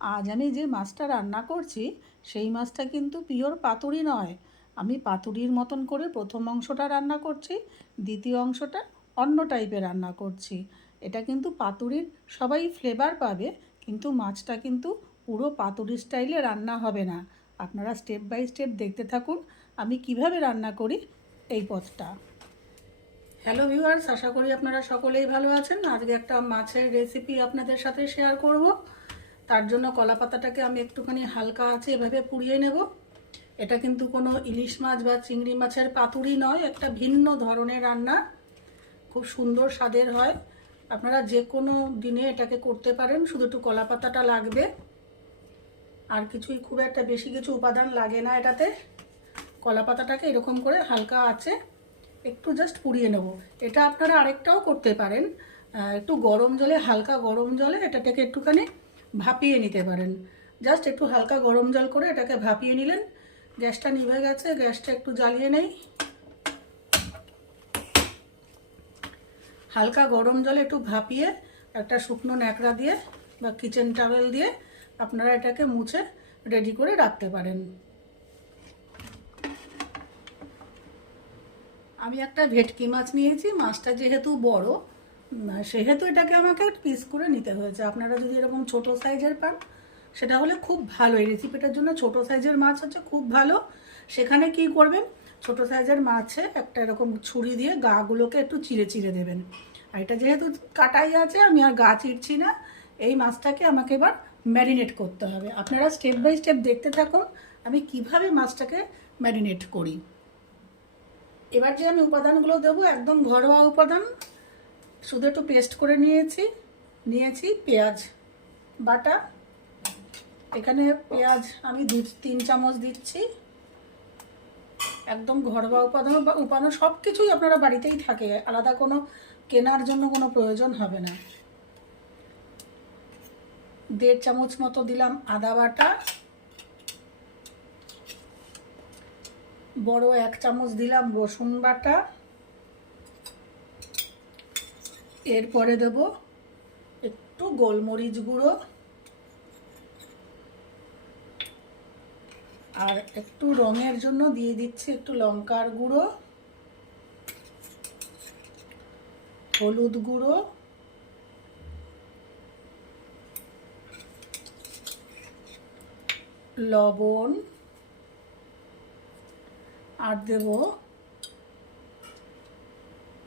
আজ আমি যে মাছটা রান্না করছি সেই মাছটা কিন্তু পিওর পাতুরি নয়। আমি পাতুরির মতন করে প্রথম অংশটা রান্না করছি, দ্বিতীয় অংশটা অন্য টাইপের রান্না করছি। এটা কিন্তু পাতুরির সবাই ফ্লেভার পাবে, কিন্তু মাছটা কিন্তু পুরো পাতুরি স্টাইলে রান্না হবে না। আপনারা স্টেপ বাই স্টেপ দেখতে থাকুন আমি কিভাবে রান্না করি এই পথটা। হ্যালো ভিউয়ার্স, আশা করি আপনারা সকলেই ভালো আছেন। আজকে একটা মাছের রেসিপি আপনাদের সাথে শেয়ার করব। তার জন্য কলা পাতাটাকে আমি একটুখানি হালকা আছে এভাবে পুড়িয়ে নেব। এটা কিন্তু কোনো ইলিশ মাছ বা চিংড়ি মাছের পাতুরি নয়, একটা ভিন্ন ধরনের রান্না, খুব সুন্দর স্বাদের হয়। আপনারা যে কোনো দিনে এটাকে করতে পারেন, শুধু একটু কলা পাতাটা লাগবে, আর কিছুই খুব একটা বেশি কিছু উপাদান লাগে না এটাতে। কলা পাতাটাকে এরকম করে হালকা আছে একটু জাস্ট পুড়িয়ে নেব। এটা আপনারা আরেকটাও করতে পারেন, একটু গরম জলে, হালকা গরম জলে এটাকে একটুখানি ভাপিয়ে নিতে পারেন। জাস্ট একটু হালকা গরম জল করে এটাকে ভাপিয়ে নিলেন। গ্যাসটা নিভে গেছে, গ্যাসটা একটু জ্বালিয়ে নেই। হালকা গরম জলে একটু ভাপিয়ে একটা শুকনো ন্যাকড়া দিয়ে বা কিচেন টাওয়েল দিয়ে আপনারা এটাকে মুছে রেডি করে রাখতে পারেন। আমি একটা ভেটকি মাছ নিয়েছি। মাছটা যেহেতু বড়, সেহেতু এটাকে আমাকে পিস করে নিতে হয়েছে। আপনারা যদি এরকম ছোট সাইজের পান সেটা হলে খুব ভালো। এই রেসিপিটার জন্য ছোট সাইজের মাছ হচ্ছে খুব ভালো। সেখানে কি করবেন, ছোট সাইজের মাছে একটা এরকম ছুরি দিয়ে গাগুলোকে একটু চিড়ে চিড়ে দেবেন। আর এটা যেহেতু কাটাই আছে, আমি আর গা চিড়ছি না। এই মাছটাকে আমাকে এবার ম্যারিনেট করতে হবে। আপনারা স্টেপ বাই স্টেপ দেখতে থাকুন আমি কিভাবে মাছটাকে ম্যারিনেট করি। এবার যে আমি উপাদানগুলো দেবো একদম ঘরোয়া উপাদান, শুধু একটু পেস্ট করে নিয়েছি পেঁয়াজ বাটা। এখানে পেঁয়াজ আমি 2-3 চামচ দিচ্ছি। একদম ঘরোয়া উপাদান সব কিছুই আপনারা বাড়িতেই থাকে, আলাদা কোনো কেনার জন্য কোনো প্রয়োজন হবে না। 1.5 চামচ মতো দিলাম আদা বাটা, বড় 1 চামচ দিলাম রসুন বাটা। এরপরে দেব একটু গোলমরিচ গুঁড়ো, আর একটু রঙের জন্য দিয়ে দিচ্ছি একটু লঙ্কার গুঁড়ো, হলুদ গুঁড়ো, লবণ, আর দেব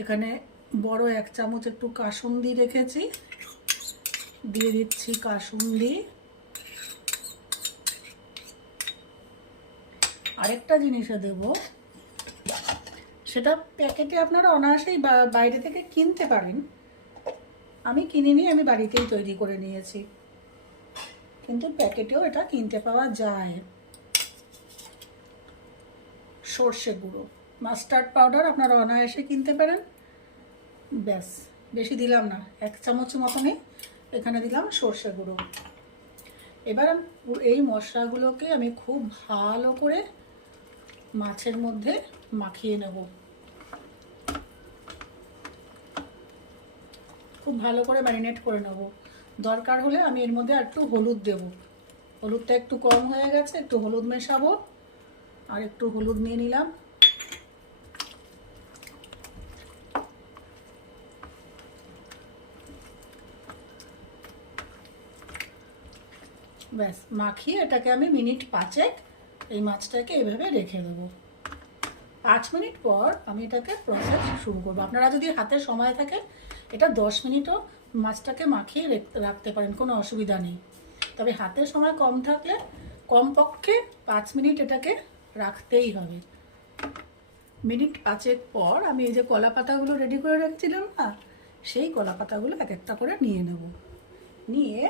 এখানে বড় 1 চামচ একটু কাসুন্দি রেখেছি, দিয়ে দিচ্ছি কাসুন্দি। আরেকটা জিনিসে দেব, সেটা প্যাকেটে আপনারা অনায়াসেই বাইরে থেকে কিনতে পারেন। আমি কিনিনি, আমি বাড়িতেই তৈরি করে নিয়েছি, কিন্তু প্যাকেটেও এটা কিনতে পাওয়া যায়। সর্ষে গুঁড়ো, মাস্টার্ড পাউডার আপনারা অনায়াসে কিনতে পারেন। ব্যাস, বেশি দিলাম না, 1 চামচ মতনই এখানে দিলাম সর্ষে গুঁড়ো। এবার এই মশলাগুলোকে আমি খুব ভালো করে মাছের মধ্যে মাখিয়ে নেব। খুব ভালো করে ম্যারিনেট করে নেব। দরকার হলে আমি এর মধ্যে একটু হলুদ দেব। হলুদটা একটু কম হয়ে গেছে, একটু হলুদ মেশাবো। আর একটু হলুদ নিয়ে নিলাম। ব্যাস, মাখিয়ে এটাকে আমি মিনিট 5 এই মাছটাকে এভাবে রেখে দেবো। 5 মিনিট পর আমি এটাকে প্রসেস শুরু করবো। আপনারা যদি হাতে সময় থাকে এটা 10 মিনিটও মাছটাকে মাখিয়ে রাখতে পারেন, কোনো অসুবিধা নেই। তবে হাতে সময় কম থাকলে কমপক্ষে 5 মিনিট এটাকে রাখতেই হবে। মিনিট 5 পর আমি এই যে কলা পাতাগুলো রেডি করে রেখেছিলাম না, সেই কলা পাতাগুলো এক একটা করে নিয়ে নেব। নিয়ে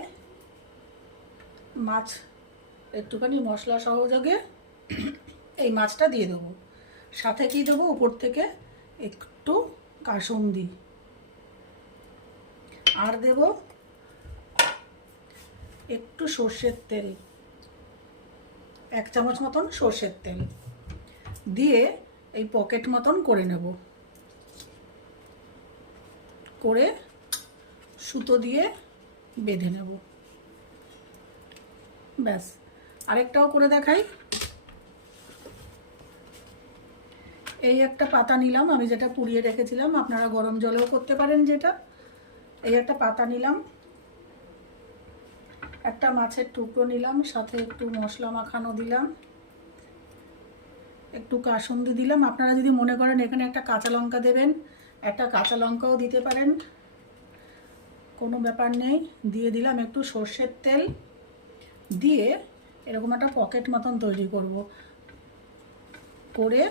মাছ একটুখানি মশলা সহযোগে এই মাছটা দিয়ে দেবো। সাথে কি দেবো, উপর থেকে একটু কাসুন্দি, আর দেব একটু সর্ষের তেল, 1 চামচ মতন সর্ষের তেল দিয়ে এই পকেট মতন করে নেব। করে সুতো দিয়ে বেঁধে নেব। ব্যাস, আরেকটাও করে দেখাই। এই একটা পাতা নিলাম আমি, যেটা পুড়িয়ে রেখেছিলাম, আপনারা গরম জলেও করতে পারেন যেটা। এই একটা পাতা নিলাম, একটা মাছের টুকরো নিলাম, সাথে একটু মশলা মাখানো দিলাম, একটু কাসুন্দি দিলাম। আপনারা যদি মনে করেন এখানে একটা কাঁচা লঙ্কা দেবেন, একটা কাঁচা লঙ্কাও দিতে পারেন, কোনো ব্যাপার নেই। দিয়ে দিলাম একটু সর্ষের তেল, দিয়ে এরকম একটা পকেট মতন তৈরি করব, করে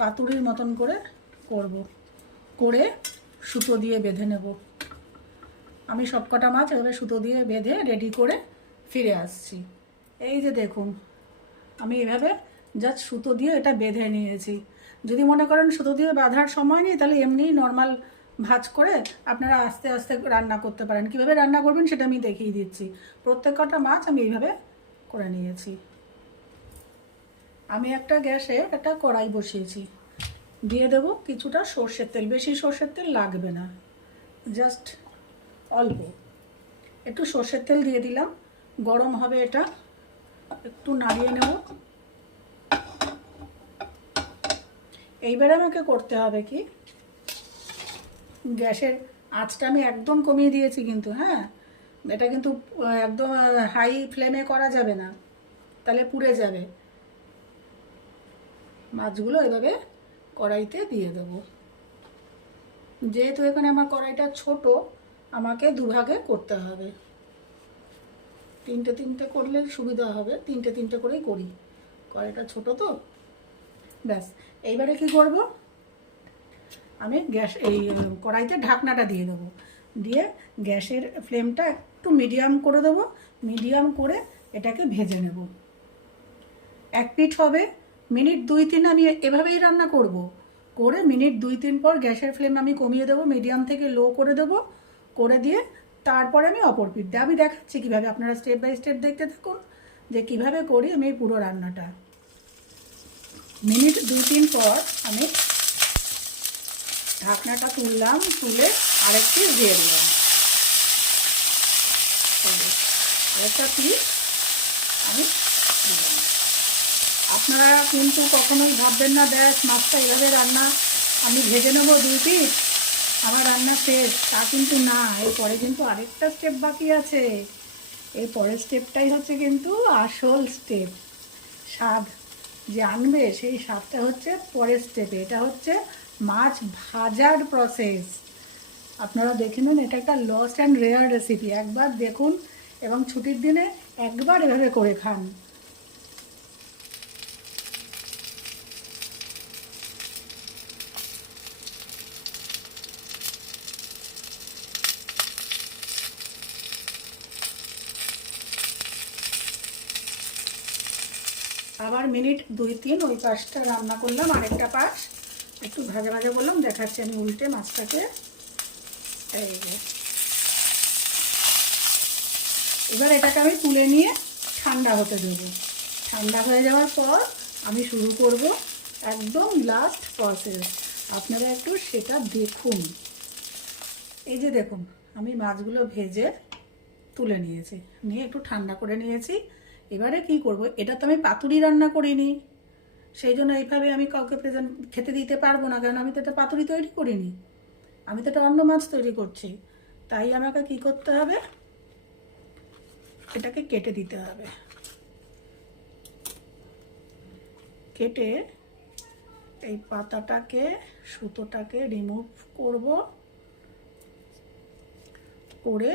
পাতুরির মতন করব, করে সুতো দিয়ে বেঁধে নেব। আমি সবকটা মাছ এভাবে সুতো দিয়ে বেঁধে রেডি করে ফিরে আসছি। এই যে দেখুন, আমি এভাবে জাস্ট সুতো দিয়ে এটা বেঁধে নিয়েছি। যদি মনে করেন সুতো দিয়ে বাঁধার সময় নেই, তাহলে এমনিই নর্মাল ভাঁজ করে আপনারা আস্তে আস্তে রান্না করতে পারেন। কীভাবে রান্না করবেন সেটা আমি দেখিয়ে দিচ্ছি। প্রত্যেকটা মাছ আমি এইভাবে করে নিয়েছি। আমি একটা গ্যাসে একটা কড়াই বসিয়েছি, দিয়ে দেব কিছুটা সর্ষের তেল। বেশি সর্ষের তেল লাগবে না, জাস্ট অল্প একটু সর্ষের তেল দিয়ে দিলাম। গরম হবে, এটা একটু নাড়িয়ে নেব। এইবারে আমাকে করতে হবে কি, গ্যাসের আঁচটা আমি একদম কমিয়ে দিয়েছি কিন্তু, হ্যাঁ, এটা কিন্তু একদম হাই ফ্লেমে করা যাবে না, তাহলে পুড়ে যাবে। মাছগুলো এভাবে কড়াইতে দিয়ে দেব। যেহেতু এখানে আমার কড়াইটা ছোট, আমাকে দুভাগে করতে হবে। তিনটে তিনটে করলে সুবিধা হবে, তিনটে তিনটে করেই করি, কড়াইটা ছোট তো। ব্যাস, এইবারে কি করব, আমি এই কড়াইতে ঢাকনাটা দিয়ে দেবো, দিয়ে গ্যাসের ফ্লেমটা একটু মিডিয়াম করে দেবো। মিডিয়াম করে এটাকে ভেজে নেব। এক পিঠ হবে, মিনিট 2-3 আমি এভাবেই রান্না করব। করে মিনিট 2-3 পর গ্যাসের ফ্লেম আমি কমিয়ে দেবো, মিডিয়াম থেকে লো করে দেবো। করে দিয়ে তারপরে আমি অপর পিঠ দিয়ে আমি দেখাচ্ছি কীভাবে। আপনারা স্টেপ বাই স্টেপ দেখতে থাকুন যে কীভাবে করি আমি এই পুরো রান্নাটা। মিনিট 2-3 পর আমি ঢাকনাটা তুললাম, তুলে আরেক পিস দিয়ে দিলাম, আরেকটা পিস আমি দিলাম। আপনারা কিন্তু কখনোই ভাববেন না ব্যাস মাছটা এভাবে রান্না আমি ভেজে নেবো 2 পিস, আমার রান্না শেষ, তা কিন্তু না। এরপরে কিন্তু আরেকটা স্টেপ বাকি আছে। এই পরের স্টেপটাই হচ্ছে কিন্তু আসল স্টেপ। স্বাদ যে আনবে সেই স্বাদটা হচ্ছে পরের স্টেপে। এটা হচ্ছে মাছ ভাজার প্রসেস। আপনারা দেখে নিন, এটা একটা লস্ট অ্যান্ড রেয়ার রেসিপি। একবার দেখুন এবং ছুটির দিনে একবার এভাবে করে খান। আবার মিনিট 2-3 ওই পাশটা রান্না করলাম, আরেকটা পাশ একটু ভাজা ভাজা করলাম, দেখাচ্ছি আমি উল্টে মাছটাকে। এই যে এবার এটাকে আমি তুলে নিয়ে ঠান্ডা হতে দেবো। ঠান্ডা হয়ে যাওয়ার পর আমি শুরু করব একদম লাস্ট প্রসেস। আপনারা একটু সেটা দেখুন। এই যে দেখুন, আমি মাছগুলো ভেজে তুলে নিয়েছি, নিয়ে একটু ঠান্ডা করে নিয়েছি। এবারে কি করব, এটা তো আমি পাতুরি রান্না করিনি, সেই জন্য এইভাবে আমি কাউকে খেতে দিতে পারবো না, কারণ আমি তো এটা পাতুরি তৈরি করিনি, আমি তো এটা অন্য মাছ তৈরি করছি। তাই আমাকে কি করতে হবে, এটাকে কেটে দিতে হবে। কেটে এই পাতাটাকে, সুতোটাকে রিমুভ করব, করে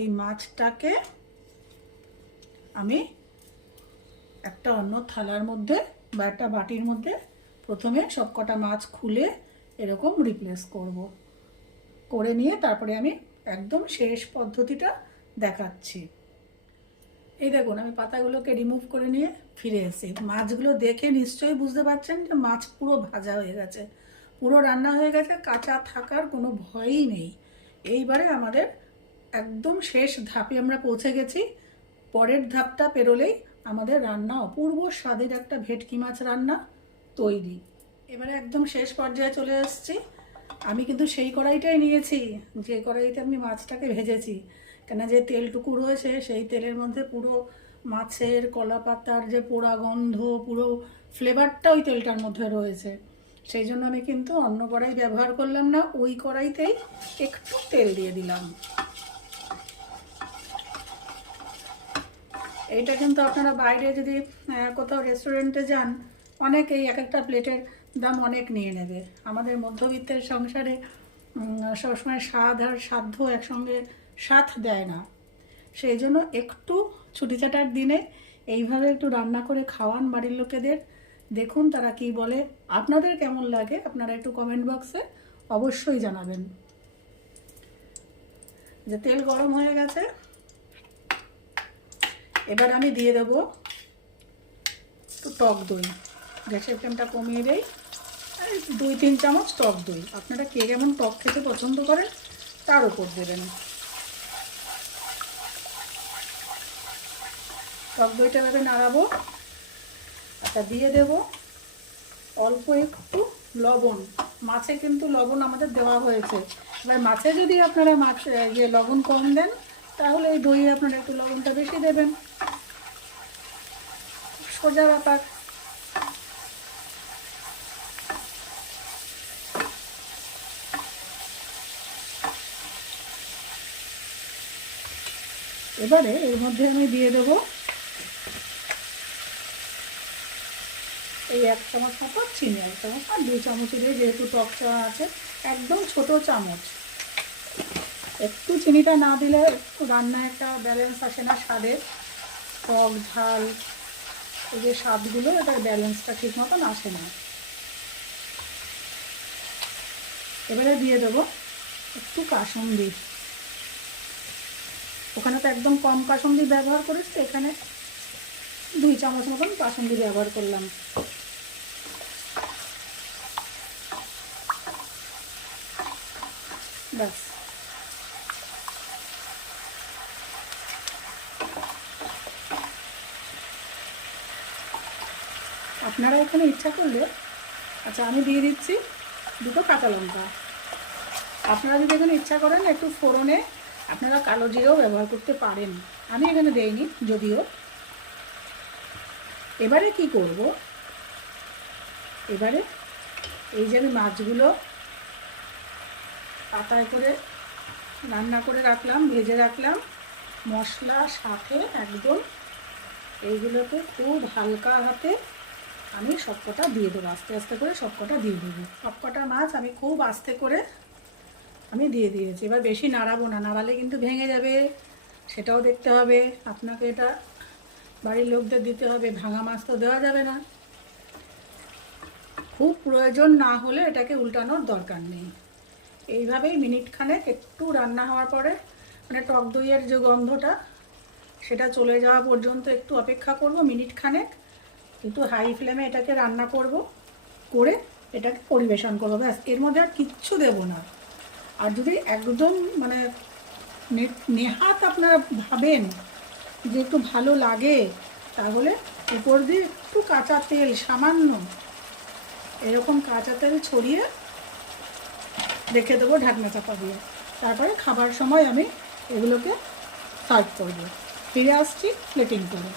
এই মাছটাকে আমি একটা অন্য থালার মধ্যে বা একটা বাটির মধ্যে প্রথমে সবকটা মাছ খুলে এরকম রিপ্লেস করব। করে নিয়ে তারপরে আমি একদম শেষ পদ্ধতিটা দেখাচ্ছি। এই দেখুন, আমি পাতাগুলোকে রিমুভ করে নিয়ে ফিরে এসেছি। মাছগুলো দেখে নিশ্চয়ই বুঝতে পারছেন যে মাছ পুরো ভাজা হয়ে গেছে, পুরো রান্না হয়ে গেছে, কাঁচা থাকার কোনো ভয়ই নেই। এইবারে আমাদের একদম শেষ ধাপে আমরা পৌঁছে গেছি। পরের ধাপটা পেরোলেই আমাদের রান্না অপূর্ব স্বাদের একটা ভেটকি মাছ রান্না তৈরি। এবারে একদম শেষ পর্যায়ে চলে এসেছি। আমি কিন্তু সেই কড়াইটাই নিয়েছি যে কড়াইতে আমি মাছটাকে ভেজেছি, কেন যে তেলটুকু রয়েছে সেই তেলের মধ্যে পুরো মাছের কলা পাতার যে পোড়া গন্ধ, পুরো ফ্লেভারটা ওই তেলটার মধ্যে রয়েছে। সেই জন্য আমি কিন্তু অন্য কড়াই ব্যবহার করলাম না, ওই কড়াইতেই একটু তেল দিয়ে দিলাম। এইটা কিন্তু আপনারা বাইরে যদি কোথাও রেস্টুরেন্টে যান, অনেক এই এক একটা প্লেটের দাম অনেক নিয়ে নেবে। আমাদের মধ্যবিত্তের সংসারে সবসময় স্বাদ আর সাধ্য একসঙ্গে সাথ দেয় না। সেই জন্য একটু ছুটি ছাটার দিনে এইভাবে একটু রান্না করে খাওয়ান বাড়ির লোকেদের, দেখুন তারা কি বলে। আপনাদের কেমন লাগে আপনারা একটু কমেন্ট বক্সে অবশ্যই জানাবেন। যে তেল গরম হয়ে গেছে, এবার আমি দিয়ে দেবো একটু টক দই। গ্যাসের ফ্লেমটা কমিয়ে দেই, 2-3 চামচ টক দই। আপনারা কে কেমন টক খেতে পছন্দ করেন তার উপর দেবেন। টক দইটা এভাবে নাড়াবো। আচ্ছা, দিয়ে দেব অল্প একটু লবণ। মাছে কিন্তু লবণ আমাদের দেওয়া হয়েছে। এবার মাছে যদি আপনারা যে লবণ কম দেন, তাহলে এই দইয়ে আপনারা একটু লবণটা বেশি দেবেন, সোজা ব্যাপার। এবারে এর মধ্যে আমি দিয়ে দেব এই 1 চামচ মতো চিনি, 1 চামচ আর 2 চামচ দিয়ে, যেহেতু টক চা আছে, একদম ছোট চামচ। একটু চিনিটা না দিলে একটু রান্নায় একটা ব্যালেন্স আসে না স্বাদের, টক ঝাল এই যে স্বাদগুলো, এটার ব্যালেন্সটা ঠিক মতন আসে না। এবারে দিয়ে দেবো একটু কাসুন্দি। ওখানে তো একদম কম কাসুন্দি ব্যবহার করেছি, এখানে 2 চামচ মতন কাসুন্দি ব্যবহার করলাম। ব্যাস, আপনারা এখানে ইচ্ছা করলে, আচ্ছা আমি দিয়ে দিচ্ছি 2টো কাঁচা লঙ্কা। আপনারা যদি এখানে ইচ্ছা করেন একটু ফোড়নে আপনারা কালো জিরেও ব্যবহার করতে পারেন, আমি এখানে দেইনি যদিও। এবারে কি করব, এবারে এই যে আমি মাছগুলো পাতায় করে রান্না করে রাখলাম, ভেজে রাখলাম, মশলা সাথে একদম, এইগুলোকে খুব হালকা হাতে আমি সবকটা দিয়ে দেবো, আস্তে আস্তে করে সবকটা দিয়ে দেবো। সবকটা মাছ আমি খুব আস্তে করে আমি দিয়ে দিয়েছি। এবার বেশি নাড়াবো না, নাড়ালে কিন্তু ভেঙে যাবে, সেটাও দেখতে হবে আপনাকে। এটা বাড়ির লোকদের দিতে হবে, ভাঙা মাছ তো দেওয়া যাবে না। খুব প্রয়োজন না হলে এটাকে উল্টানোর দরকার নেই। এইভাবেই মিনিট খানেক একটু রান্না হওয়ার পরে, মানে টক দইয়ের যে গন্ধটা সেটা চলে যাওয়া পর্যন্ত একটু অপেক্ষা করব, মিনিট খানেক। একটু হাই ফ্লেমে এটাকে রান্না করব, করে এটাকে পরিবেশন করবো, ব্যাস। এর মধ্যে আর কিচ্ছু দেবো না। আর যদি একদম মানে নেহাত আপনারা ভাবেন যে একটু ভালো লাগে, তাহলে উপর দিয়ে একটু কাঁচা তেল, সামান্য এরকম কাঁচা তেল ছড়িয়ে রেখে দেবো ঢাকনা চাপা দিয়ে। তারপরে খাবার সময় আমি এগুলোকে সার্ভ করব। ফিরে আসছি প্লেটিং করে।